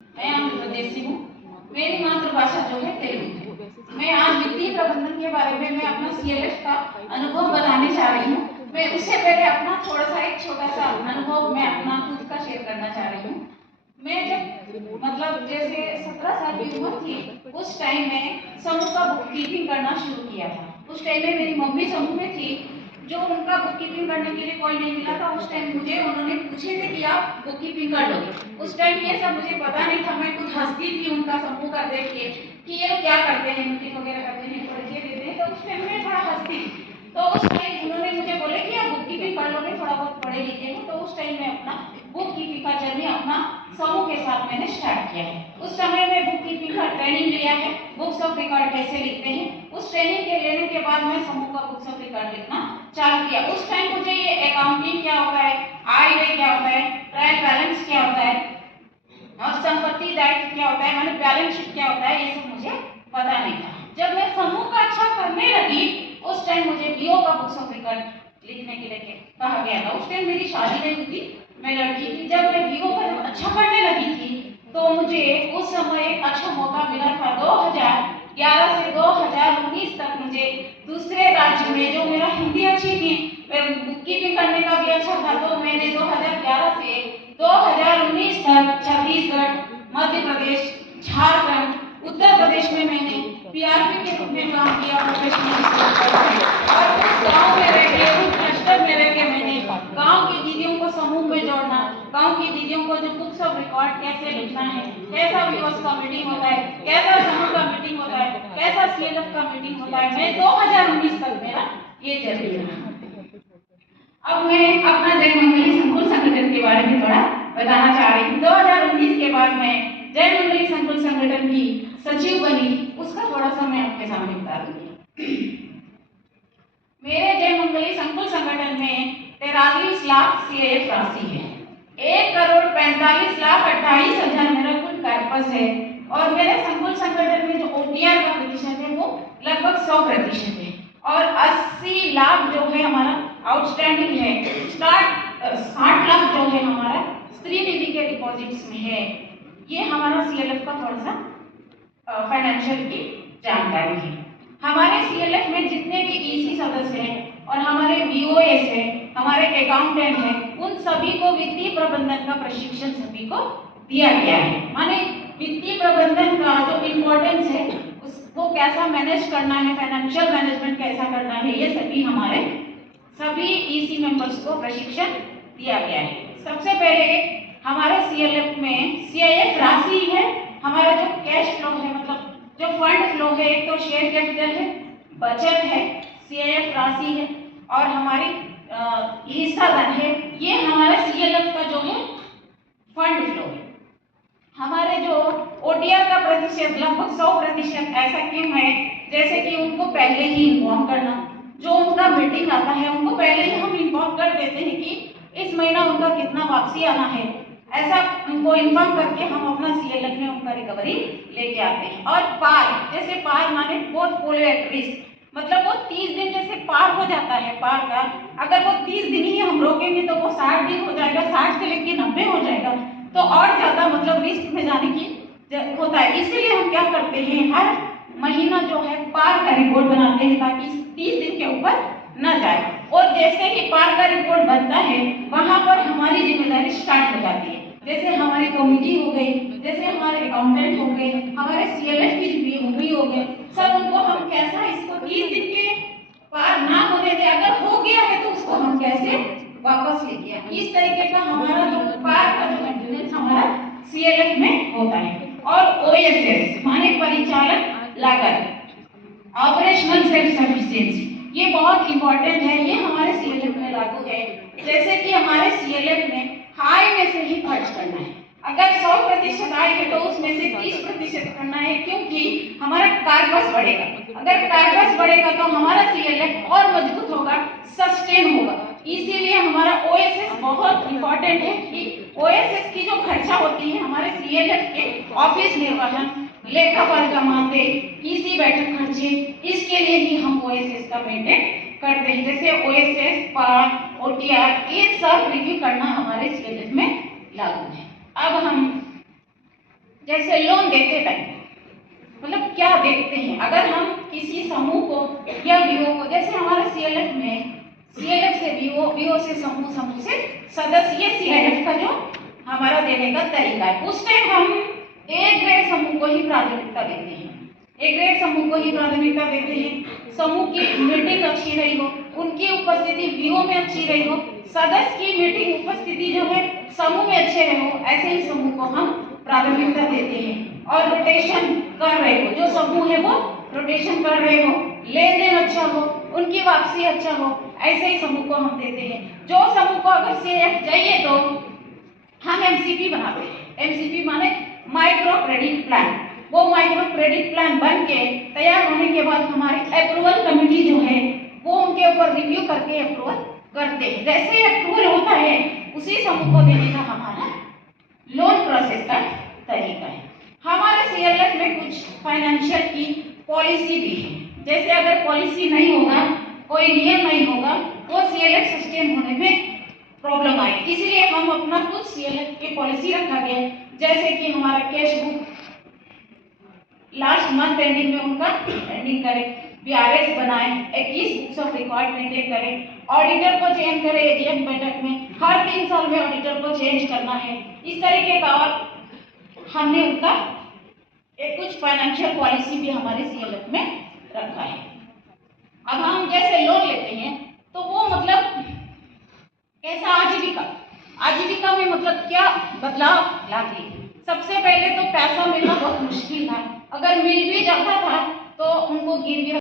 मैं आंध्र प्रदेश से हूँ। मेरी मातृभाषा जो है तेलुगु है। मैं आज वित्तीय प्रबंधन के बारे में मैं अपना सीएलएफ का अनुभव बताने जा रही हूँ। मैं उससे पहले अपना थोड़ा सा एक छोटा सा अनुभव मैं अपना खुद का शेयर करना चाह रही हूँ। मैं जब मतलब जैसे 17 साल की उम्र थी, उस टाइम में समूह का बुक कीपिंग करना शुरू किया था। उस टाइम में मेरी मम्मी समूह में थी, जो उनका बुक कीपिंग करने के लिए कोई नहीं मिला था। उस टाइम मुझे उन्होंने पूछे थे कि आप बुक कीपिंग कर लोगे। उस टाइम ये सब मुझे पता नहीं था। मैं कुछ हंसती थी उनका समूह का देख के कि ये लोग क्या करते हैं, मीटिंग वगैरह करते हैं, परिचय देते हैं। तो उस टाइम में थोड़ा हंसती थी। तो उस टाइम उन्होंने मुझे बोले कि आप बुक कीपिंग कर लोगे, थोड़ा बहुत पढ़े लिखे हो। तो उस टाइम में अपना बुक कीपिंग का जर्नी अपना समूह के साथ मैंने स्टार्ट किया है। उस समय में बुक कीपिंग का ट्रेनिंग लिया है, बुक्स ऑफ रिकॉर्ड कैसे लिखते हैं। उस ट्रेनिंग के लेने के बाद मैं समूह का बुक्स ऑफ रिकॉर्ड लिखना चालू किया। उस टाइम मुझे ये अकाउंटिंग क्या होता है, आय व्यय क्या होता है, ट्रायल बैलेंस क्या होता है और संपत्ति दायित्व क्या होता है, मतलब बैलेंस शीट क्या होता है, ये सब मुझे पता नहीं था। जब मैं समूह का अच्छा करने लगी, उस टाइम मुझे बीओ का बुक्स ऑफ रिकॉर्ड लिखने के लिए कहा गया था। उस टाइम मेरी शादी नहीं हुई थी, मैं लड़की थी। जब मैं बीओ का अच्छा करने लगी थी, तो मुझे उस समय एक अच्छा मौका मिला था। 2011 से 2019 तक मुझे दूसरे राज्य में, जो मेरा हिंदी अच्छी थी, बुक कीपिंग करने का भी अच्छा था, तो मैंने 2011 से 2019 तक छत्तीसगढ़, मध्य प्रदेश, झारखंड, उत्तर प्रदेश में मैंने पीआरपी के रूप में काम किया, प्रोफेशनल और उस गांव में रह के, उस क्लस्टर में रह के मैंने गांव की दीदियों को समूह में जोड़ना, गांव की दीदियों को जो बुक्स ऑफ रिकॉर्ड कैसे लिखना है, कैसा विवश का मीटिंग होता है, कैसा समूह का मीटिंग होता है, कैसा सीएलएफ का मीटिंग होता है। मैं 2019 तक मेरा ये जर्नी रहा। अब मैं अपना जय मंगली संकुल संगठन के बारे में थोड़ा बताना चाह रही हूँ। 2019 के बाद मैं जय मंगली संकुल संगठन की सचिव बनी, उसका थोड़ा सा मैं आपके सामने बता दूंगी। मेरे जय मंगली संकुल संगठन में 43 लाख सीएएफ राशि है। 1,45,28,000 मेरा कुल कार्पस है। और मेरे संकुल संगठन में जो ओटीआर का प्रतिशत है वो लगभग 100% है। और 80 लाख जो है हमारा आउटस्टैंडिंग है। 60 लाख जो है हमारा स्त्री निधि के डिपॉजिट्स में है। ये हमारा सीएलएफ का थोड़ा सा फाइनेंशियल की जानकारी है। हमारे सीएलएफ में जितने भी ईसी सदस्य हैं और हमारे वीओएस हैं, हमारे अकाउंटेंट हैं, उन सभी को वित्तीय प्रबंधन का प्रशिक्षण सभी को दिया गया है। माने वित्तीय प्रबंधन का जो इम्पोर्टेंस है, उसको कैसा मैनेज करना है, फाइनेंशियल मैनेजमेंट कैसा करना है, ये सभी हमारे सभी ईसी मेंबर्स को प्रशिक्षण दिया गया है। सबसे पहले हमारे सीएलएफ में सीआईएफ राशि है, हमारा जो कैश फ्लो है, मतलब जो फंड फ्लो है, एक तो शेयर कैपिटल है, बचत है, सीआईएफ राशि है और हमारी हिस्सा धन है। ये हमारा सीएलएफ का जो है फंड फ्लो है। हमारे जो ओटीआर का प्रतिशत लगभग 100% ऐसा क्यों है, जैसे कि उनको पहले ही इन्फॉर्म करना, जो उनका मीटिंग आता है उनको पहले ही हम इन्फॉर्म कर देते हैं कि इस महीना उनका कितना वापसी आना है। ऐसा उनको इन्फॉर्म करके हम अपना सीएलएफ में उनका रिकवरी लेके आते हैं। और पार, जैसे पार माने पोर्टफोलियो एट रिस्क, मतलब वो 30 दिन जैसे पार हो जाता है पार का, अगर वो 30 दिन ही हम रोकेंगे तो वो 60 दिन हो जाएगा, 60 से लेके 90 हो जाएगा, तो और ज्यादा मतलब रिस्क में जाने की होता है। इसीलिए हम क्या करते हैं, हर महीना जो है पार का रिपोर्ट बनाते हैं ताकि 30 दिन के ऊपर न जाए। और जैसे ही पार का रिपोर्ट बनता है, वहां पर हमारी जिम्मेदारी स्टार्ट हो जाती है। जैसे हमारी कमेटी हो गई, जैसे हमारे अकाउंटेंट हो गए, हमारे सीएलएफ की भी हो गए, सब उनको हम कैसा इसको 30 दिन के पार ना होने दे, अगर हो गया है तो उसको हम कैसे वापस लेके आए। इस तरीके का हमारा जो पार का जो मेंटेनेंस हमारा सीएलएफ में होता है। और ओएसएस माने परिचालन लागत, ऑपरेशनल सेल्फ सफिशिएंसी, ये बहुत इंपॉर्टेंट है। ये हमारे सीएलएफ में लागू है। जैसे कि हमारे सीएलएफ में आय में से ही खर्च करना है। अगर 100% आय है तो उसमें से 30% करना है, क्योंकि हमारा कार्पस बढ़ेगा। अगर कार्पस बढ़ेगा तो हमारा सीएलएफ और मजबूत होगा, सस्टेन होगा। इसीलिए हमारा ओएसएस बहुत इंपॉर्टेंट है कि ओएसएस की जो खर्चा होती है हमारे सीएलएफ के ऑफिस निर्वहन, लेखापाल का मानदेय, ईसी बैठक खर्चे, इसके लिए ही हम ओएसएस का मेंटेन करते हैं। जैसे ओएसएस, पार, ओटीआर, ये सब रिव्यू करना हमारे सीएलएफ में लागू है। अब हम जैसे लोन देते टाइम मतलब क्या देखते हैं, अगर हम किसी समूह को या वीओ को, जैसे हमारे सीएलएफ में सीएलएफ से वीओ, वीओ से समूह, समूह से सदस्य, ये सीएलएफ का जो हमारा देने का तरीका है, उस टाइम हम ए ग्रेड समूह को ही प्राथमिकता देते हैं। ए ग्रेड समूह को ही प्राथमिकता देते हैं। समूह की मीटिंग अच्छी रही हो, उनकी उपस्थिति वीओ में अच्छी रही हो, सदस्य की मीटिंग उपस्थिति जो है समूह में अच्छे रहे हो, ऐसे ही समूह को हम प्राथमिकता देते हैं। और रोटेशन कर रहे हो, जो समूह है वो रोटेशन कर रहे हो, लेन देन अच्छा हो, उनकी वापसी अच्छा हो, ऐसे ही समूह को हम देते हैं। जो समूह को अगर सीएफ चाहिए तो हम एमसीपी बनाते हैं। एमसीपी माने माइक्रो क्रेडिट प्लान। वो माइक्रो क्रेडिट प्लान बन के तैयार होने के बाद हमारी अप्रूवल कमेटी जो है वो उनके ऊपर रिव्यू करके अप्रूवल करते हैं। जैसे ही अप्रूवल होता है उसी समूह को देने का हमारा लोन प्रोसेस का तरीका है। हमारे सीएलएफ में कुछ फाइनेंशियल की पॉलिसी भी है। जैसे अगर पॉलिसी नहीं होगा, कोई नियम नहीं होगा, वो सीएलएफ सस्टेन होने में प्रॉब्लम आए, इसलिए हम अपना कुछ सीएलएफ की पॉलिसी रखा गया। जैसे कि हमारा cash book last month ending में उनका एंडिंग करें, बीआरएस बनाएं, 21 बुक्स ऑफ रिकॉर्ड मेंटेन करें, ऑडिटर को चेंज करें। एजीएम बैठक में हर 3 साल में ऑडिटर को चेंज करना है। इस तरीके का और हमने उनका एक कुछ फाइनेंशियल पॉलिसी भी हमारे सीएलएफ में रखा है। अब हम जैसे लोन लेते हैं तो वो मतलब कैसा, आजीविका में मतलब क्या बदलाव लाती है। सबसे पहले तो पैसा मिलना बहुत मुश्किल था, अगर मिल भी जाता था तो उनको गिरवी